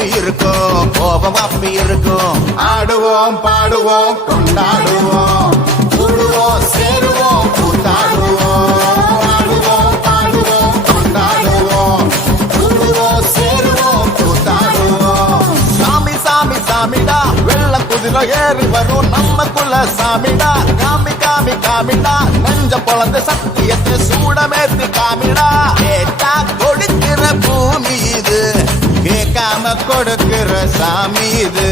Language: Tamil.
இங்கு இருக்கும், கோபம் அப்பி இருக்கும். ஆடுவோம் பாடுவோம் கொண்டாடுவோம், கூடுவோம் சேருவோம் கூத்தாடுவோம். ஆடுவோம் பாடுவோம் கொண்டாடுவோம், கூடுவோம் சேருவோம் கூத்தாடுவோம். சாமி சாமி சாமிடா, வெள்ளம் குதிரை ஏறி வரும் நம்ம குல சாமிடா. காமி காமி காமிடா, நெஞ்ச பொழந்த சத்தியத்தை சூடமேத்தி காமிடா. கேட்டா கொடுக்கிற பூமி இது, கேட்காம கொடுக்கிற சாமி இது.